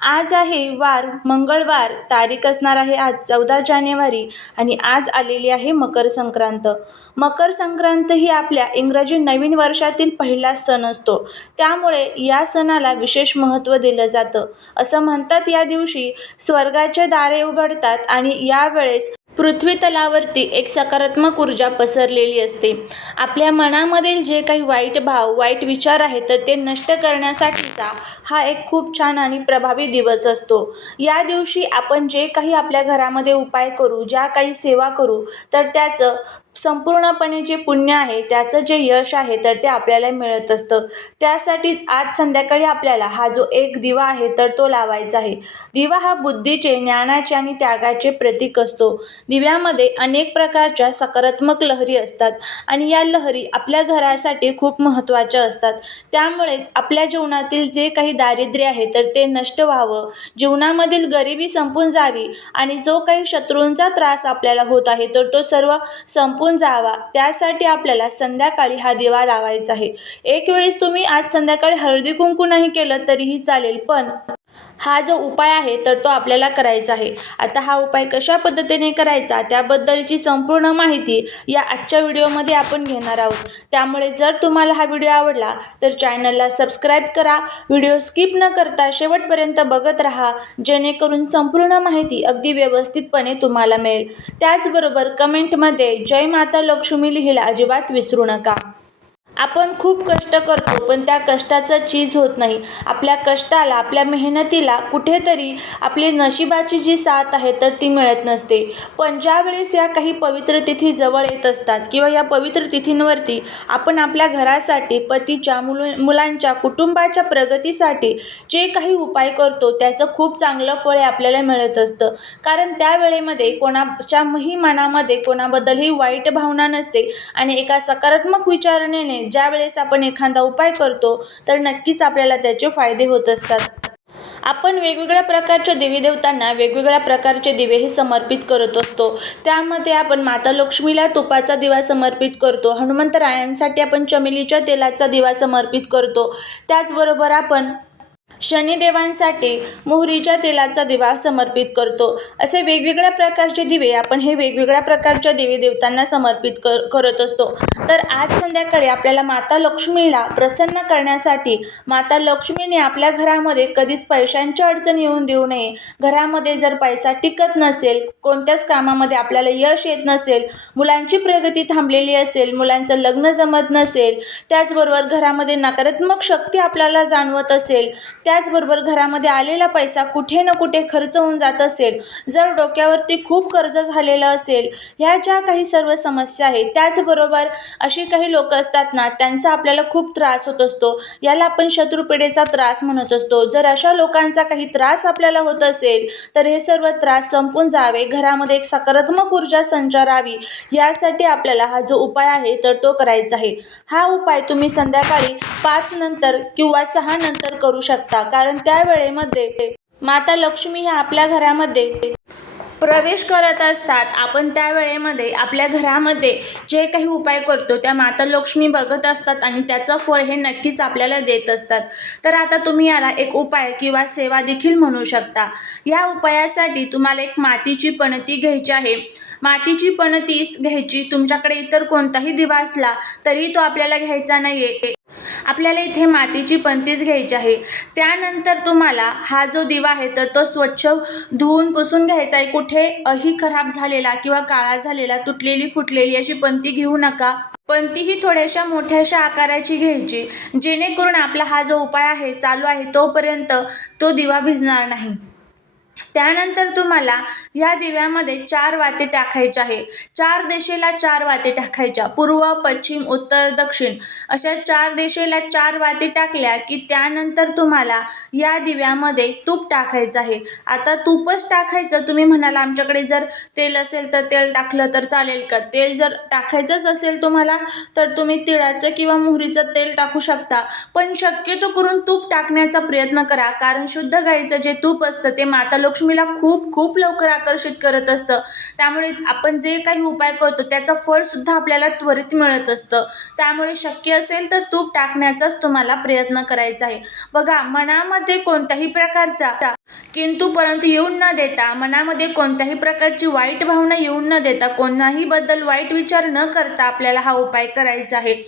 आज आहे वार मंगळवार तारीख असणार आहे आज चौदा जानेवारी आणि आज आलेली आहे मकर संक्रांत. मकर संक्रांत ही आपल्या इंग्रजी नवीन वर्षातील पहिला सण असतो. त्यामुळे या सणाला विशेष महत्त्व दिलं जातं. असं म्हणतात या दिवशी स्वर्गाचे दारे उघडतात आणि यावेळेस पृथ्वी तलावरती एक सकारात्मक ऊर्जा पसरलेली असते. आपल्या मनामधील जे काही वाईट भाव वाईट विचार आहेत तर ते नष्ट करण्यासाठीचा हा एक खूप छान आणि प्रभावी दिवस असतो. या दिवशी आपण जे काही आपल्या घरामध्ये उपाय करू ज्या काही सेवा करू तर त्याचं संपूर्णपणे जे पुण्य आहे त्याचं जे यश आहे तर ते आपल्याला मिळत असतं. त्यासाठीच आज संध्याकाळी आपल्याला हा जो एक दिवा आहे तर तो लावायचा आहे. दिवा हा बुद्धीचे ज्ञानाचे आणि त्यागाचे प्रतीक असतो. दिव्यामध्ये अनेक प्रकारच्या सकारात्मक लहरी असतात आणि या लहरी आपल्या घरासाठी खूप महत्त्वाच्या असतात. त्यामुळेच आपल्या जीवनातील जे काही दारिद्र्य आहे तर ते नष्ट व्हावं. जीवनामधील गरिबी संपून जावी आणि जो काही शत्रूंचा त्रास आपल्याला होत आहे तर तो सर्व संपून जावा. त्यासाठी आपल्याला संध्याकाळी हा दिवा लावायचा आहे. एक वेळेस तुम्ही आज संध्याकाळी हळदी कुंकू नाही केलं तरीही चालेल पण हा जो उपाय आहे तर तो आपल्याला करायचा आहे. आता हा उपाय कशा पद्धतीने करायचा त्याबद्दलची संपूर्ण माहिती या आजच्या व्हिडिओमध्ये आपण घेणार आहोत. त्यामुळे जर तुम्हाला हा व्हिडिओ आवडला तर चॅनलला सबस्क्राईब करा. व्हिडिओ स्किप न करता शेवटपर्यंत बघत राहा जेणेकरून संपूर्ण माहिती अगदी व्यवस्थितपणे तुम्हाला मिळेल. त्याचबरोबर कमेंटमध्ये जय माता लक्ष्मी लिहिला अजिबात विसरू नका. आपण खूप कष्ट करतो पण त्या कष्टाचं चीज होत नाही. आपल्या कष्टाला आपल्या मेहनतीला कुठेतरी आपली नशिबाची जी साथ आहे तर ती मिळत नसते. पण ज्यावेळेस या काही पवित्र तिथी जवळ येत असतात किंवा या पवित्र तिथींवरती आपण आपल्या घरासाठी पतीच्या मुल मुलांच्या कुटुंबाच्या प्रगतीसाठी जे काही उपाय करतो त्याचं खूप चांगलं फळ हे आपल्याला मिळत असतं. कारण त्या वेळेमध्ये कोणाच्याही मनामध्ये कोणाबद्दलही वाईट भावना नसते आणि एका सकारात्मक विचारणेने ज्यावेळेस आपण एखादा उपाय करतो तर नक्कीच आपल्याला त्याचे फायदे होत असतात. आपण वेगवेगळ्या प्रकारच्या देवी देवतांना वेगवेगळ्या प्रकारचे दिवे हे समर्पित करत असतो. त्यामध्ये आपण माता लक्ष्मीला तुपाचा दिवा समर्पित करतो हनुमंतरायांसाठी आपण चमेलीच्या तेलाचा दिवा समर्पित करतो. त्याचबरोबर आपण शनिदेवांसाठी मोहरीच्या तेलाचा दिवा समर्पित करतो. असे वेगवेगळ्या प्रकारचे दिवे आपण हे वेगवेगळ्या प्रकारच्या देवी देवतांना समर्पित कर करत असतो. तर आज संध्याकाळी आपल्याला माता लक्ष्मीला प्रसन्न करण्यासाठी माता लक्ष्मीने आपल्या घरामध्ये कधीच पैशांची अडचण येऊन देऊ नये. घरामध्ये जर पैसा टिकत नसेल कोणत्याच कामामध्ये आपल्याला यश येत नसेल मुलांची प्रगती थांबलेली असेल मुलांचं लग्न जमत नसेल त्याचबरोबर घरामध्ये नकारात्मक शक्ती आपल्याला जाणवत असेल त्याचबरोबर घरामध्ये आलेला पैसा कुठे ना कुठे खर्च होऊन जात असेल जर डोक्यावरती खूप कर्ज झालेलं असेल ह्या ज्या काही सर्व समस्या आहेत त्याचबरोबर अशी काही लोक असतात ना त्यांचा आपल्याला खूप त्रास होत असतो. याला आपण शत्रुपिढेचा त्रास म्हणत असतो. जर अशा लोकांचा काही त्रास आपल्याला होत असेल तर हे सर्व त्रास संपून जावे. घरामध्ये एक सकारात्मक ऊर्जा संचारावी यासाठी आपल्याला हा जो उपाय आहे तर तो करायचा आहे. हा उपाय तुम्ही संध्याकाळी पाच नंतर किंवा सहा नंतर करू शकता. कारण त्या वेळेमध्ये माता लक्ष्मी ह्या आपल्या घरामध्ये प्रवेश करत असतात. आपण त्या वेळेमध्ये आपल्या घरामध्ये जे काही उपाय करतो त्या माता लक्ष्मी बघत असतात आणि त्याचं फळ हे नक्कीच आपल्याला देत असतात. तर आता तुम्ही याला एक उपाय किंवा सेवा देखील म्हणू शकता. या उपायासाठी तुम्हाला एक मातीची पणती घ्यायची आहे. मातीची पणतीच घ्यायची तुमच्याकडे इतर कोणताही दिवा असला तरी तो आपल्याला घ्यायचा नाही आहे आपल्याला इथे मातीची पंतीच घ्यायची आहे. त्यानंतर तुम्हाला हा जो दिवा आहे तर तो स्वच्छ धुवून पुसून घ्यायचा आहे. कुठे अही खराब झालेला किंवा काळा झालेला तुटलेली फुटलेली अशी पंती घेऊ नका. पंती ही थोड्याशा मोठ्याशा आकाराची घ्यायची जेणेकरून आपला हा जो उपाय आहे चालू आहे तोपर्यंत तो दिवा भिजणार नाही. त्यानंतर तुम्हाला या दिव्यामध्ये चार वाती टाकायच्या आहे. चार दिशेला चार वाती टाकायच्या. पूर्व पश्चिम उत्तर दक्षिण अशा चार दिशेला चार वाती टाकल्या की त्यानंतर तुम्हाला या दिव्यामध्ये तूप टाकायचं आहे. आता तूपच टाकायचं. तुम्ही म्हणाल आमच्याकडे जर तेल असेल तर तेल टाकलं तर चालेल का? तेल जर टाकायचंच असेल तुम्हाला तर तुम्ही तिळाचं किंवा मोहरीचं तेल टाकू शकता. पण शक्यतो करून तूप टाकण्याचा प्रयत्न करा. कारण शुद्ध गाईचं जे तूप असतं ते माता लक्ष्मीला खूप खूप लवकर आकर्षित करत असतं. त्यामुळे आपण जे काही उपाय करतो त्याचं फळसुद्धा आपल्याला त्वरित मिळत असतं. त्यामुळे शक्य असेल तर तूप टाकण्याचाच तुम्हाला प्रयत्न करायचा आहे. बघा मनामध्ये कोणत्याही प्रकारचा किंतु परंतु येऊन न देता मनामध्ये कोणत्याही प्रकारची वाईट भावना येऊन न देता कोणाही बद्दल वाईट विचार न करता आपल्याला हा उपाय करायचा आहे.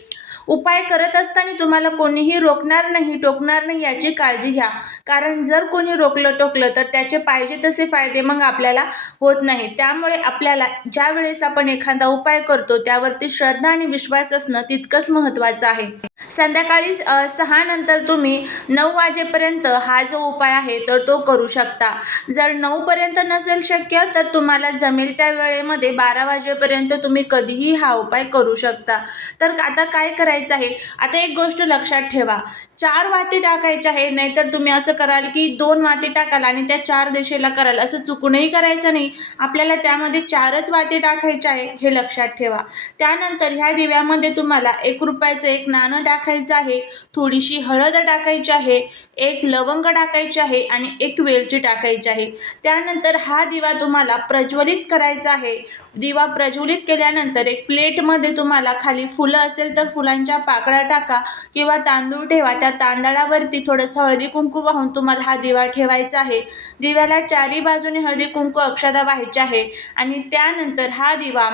उपाय करत असताना तुम्हाला कोणीही रोखणार नाही टोकणार नाही याची काळजी घ्या. कारण जर कोणी रोखलं टोकलं तर त्याचे पाहिजे तसे फायदे मग आपल्याला होत नाही. त्यामुळे आपल्याला ज्या वेळेस आपण एखादा उपाय करतो त्यावरती श्रद्धा आणि विश्वास असणं तितकंच महत्त्वाचं आहे. संध्याकाळी सहानंतर सहा नंतर तुम्ही नऊ वाजेपर्यंत हा जो उपाय आहे तर तो करू शकता. जर नऊपर्यंत नसेल शक्य तर तुम्हाला जमेल त्या वेळेमध्ये बारा वाजेपर्यंत तुम्ही कधीही हा उपाय करू शकता. तर आता काय करायचं आहे? आता एक गोष्ट लक्षात ठेवा. चार वाती टाकायच्या आहे नाहीतर तुम्ही असं कराल की दोन वाती टाकाल आणि त्या चार दिशेला कराल. असं चुकूनही करायचं नाही. आपल्याला त्यामध्ये चारच वाती टाकायच्या आहे हे लक्षात ठेवा. त्यानंतर ह्या दिव्यामध्ये तुम्हाला एक रुपयाचं एक नाणं टाकायचं आहे. थोडीशी हळद टाकायची आहे एक लवंग टाकायची आहे आणि एक वेलची टाकायची आहे. त्यानंतर हा दिवा तुम्हाला प्रज्वलित करायचा आहे. दिवा प्रज्वलित केल्यानंतर एक प्लेटमध्ये तुम्हाला खाली फुलं असेल तर फुलांच्या पाकळ्या टाका किंवा तांदूळ ठेवा. त्या तांदळावरती थोडंसं हळदी कुंकू वाहून तुम्हाला हा दिवा ठेवायचा आहे. दिव्याला चारी बाजूने हळदी कुंकू अक्षदा व्हायची आहे. आणि त्यानंतर हा दिवा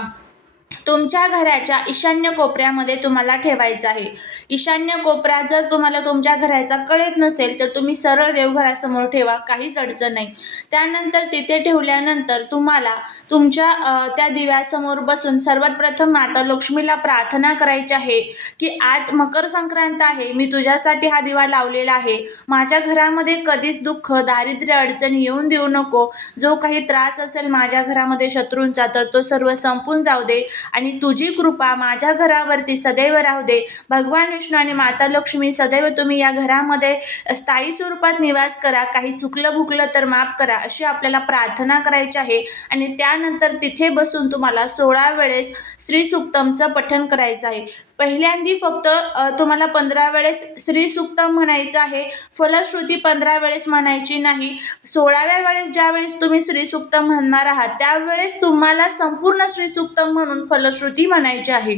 तुमच्या घराच्या ईशान्य कोपऱ्यामध्ये तुम्हाला ठेवायचं आहे. ईशान्य कोपरा जर तुम्हाला तुमच्या घराचा कळत नसेल तर तुम्ही सरळ देवघरासमोर ठेवा काहीच अडचण नाही. त्यानंतर तिथे ठेवल्यानंतर तुम्हाला तुमच्या त्या दिव्यासमोर बसून सर्वात प्रथम माता लक्ष्मीला प्रार्थना करायची आहे की आज मकर संक्रांत आहे मी तुझ्यासाठी हा दिवा लावलेला आहे. माझ्या घरामध्ये कधीच दुःख दारिद्र्य अडचणी येऊन देऊ नको. जो काही त्रास असेल माझ्या घरामध्ये शत्रूंचा तर तो सर्व संपून जाऊ दे. आणि तुझी कृपा माझ्या घरावरती सदैव राहू दे. भगवान विष्णू आणि माता लक्ष्मी सदैव तुम्ही या घरामध्ये स्थायी स्वरूपात निवास करा. काही चुकलं भुकलं तर माफ करा अशी आपल्याला प्रार्थना करायची आहे. आणि त्यानंतर तिथे बसून तुम्हाला सोळा वेळेस श्री सुक्तमचं पठण करायचं आहे. पहिल्यांदी फक्त तुम्हाला पंधरा वेळेस श्रीसुक्तम म्हणायचं आहे. फलश्रुती पंधरा वेळेस म्हणायची नाही. सोळाव्या वेळेस ज्या वेळेस तुम्ही श्रीसुक्तम म्हणणार आहात त्यावेळेस तुम्हाला संपूर्ण श्रीसुक्तम म्हणून फलश्रुती म्हणायची आहे.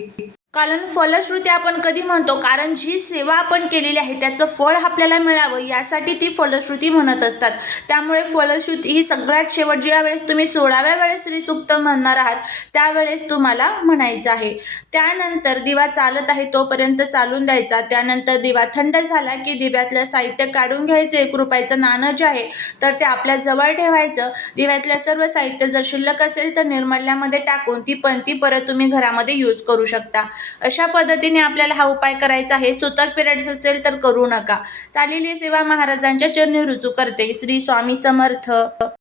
कारण फलश्रुती आपण कधी म्हणतो कारण जी सेवा आपण केलेली आहे त्याचं फळ आपल्याला मिळावं यासाठी ती फलश्रुती म्हणत असतात. त्यामुळे फलश्रुती ही सगळ्यात शेवट ज्या वेळेस तुम्ही सोळाव्या वेळेस श्रीसुक्त म्हणणार आहात त्यावेळेस तुम्हाला म्हणायचं आहे. त्यानंतर दिवा चालत आहे तोपर्यंत चालून द्यायचा. त्यानंतर दिवा थंड झाला की दिव्यातलं साहित्य काढून घ्यायचं. एक रुपयाचं नाणं जे आहे तर ते आपल्या जवळ ठेवायचं. दिव्यातलं सर्व साहित्य जर शिल्लक असेल तर निर्मल्यामध्ये टाकून ती पण ती परत तुम्ही घरामध्ये यूज करू शकता. अशा पद्धतीने आपल्याला हा उपाय करायचा आहे. सुतक पिरियड्स असेल तर करू नका. चालेली सेवा महाराजांच्या चरणी रुजू करते. श्री स्वामी समर्थ.